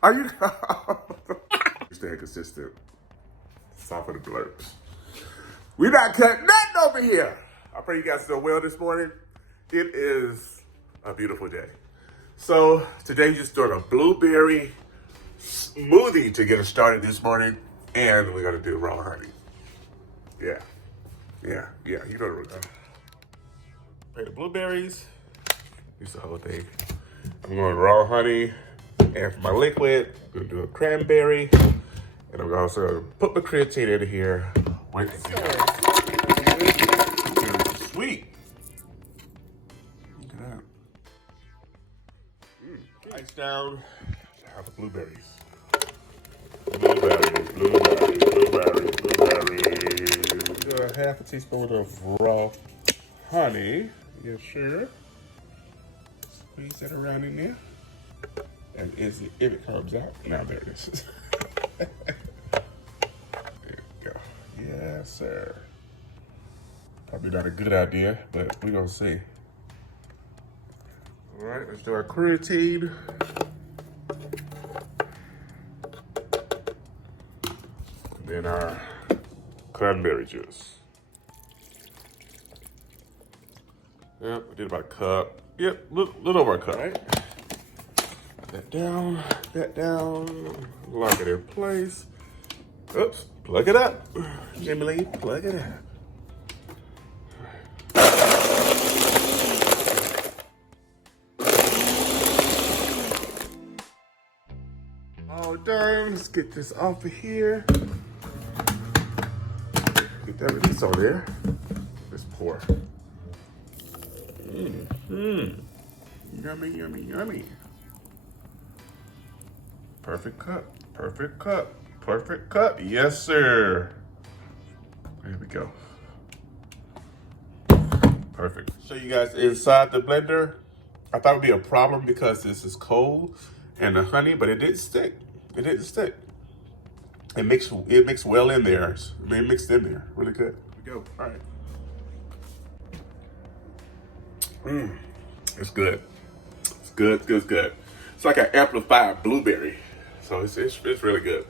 Are you? Staying consistent. Stop for the blurbs. We not cutting nothing over here. I pray you guys are doing well this morning. It is a beautiful day. So today, just doing a blueberry smoothie to get us started this morning, and we're gonna do raw honey. Yeah. You know the routine. Okay, the blueberries. Use the whole thing. I'm going raw honey, and for my liquid, I'm gonna do a cranberry, and I'm also gonna put my creatine in here. Wait, sweet. Look at that. Ice down. Have the blueberries. Blueberries. Do a half a teaspoon of raw honey. Yes, sure. Squeeze that around in there. And if it comes out, now there it is. There we go. Yes, sir. Probably not a good idea, but we're gonna see. All right, let's do our creatine. And then our cranberry juice. Yep, we did about a cup. Yep, little over a cup, right? That down, lock it in place. Oops, plug it up. Emily, plug it up. All done, let's get this off of here. Get that release on there. Let's pour. Yummy, yummy, yummy. Perfect cup, perfect cup, perfect cup. Yes, sir. There we go. Perfect. Show you guys inside the blender. I thought it would be a problem because this is cold and the honey, but it didn't stick. It didn't stick. It mixed well in there. I mean, it mixed in there. Really good. Here we go. All right. It's good. It's good, good, good. It's like an amplified blueberry. So it's really good.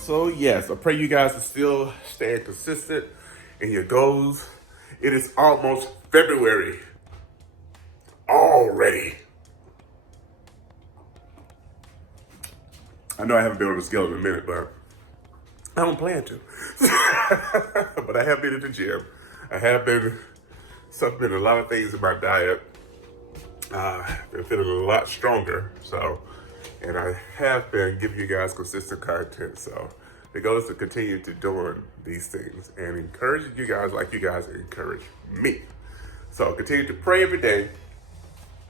So yes, I pray you guys are still staying consistent in your goals. It is almost February already. I know I haven't been on the scale in a minute, but I don't plan to. But I have been at the gym. I have been supplementing a lot of things in my diet. Been feeling a lot stronger, and I have been giving you guys consistent content. So the goal is to continue to doing these things and encouraging you guys like you guys encourage me. So continue to pray every day.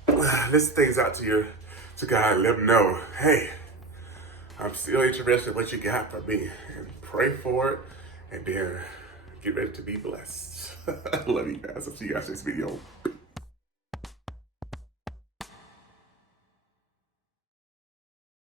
Listen things out to God and let him know, hey, I'm still interested in what you got for me, and pray for it, and then get ready to be blessed. I love you guys. I'll see you guys next video.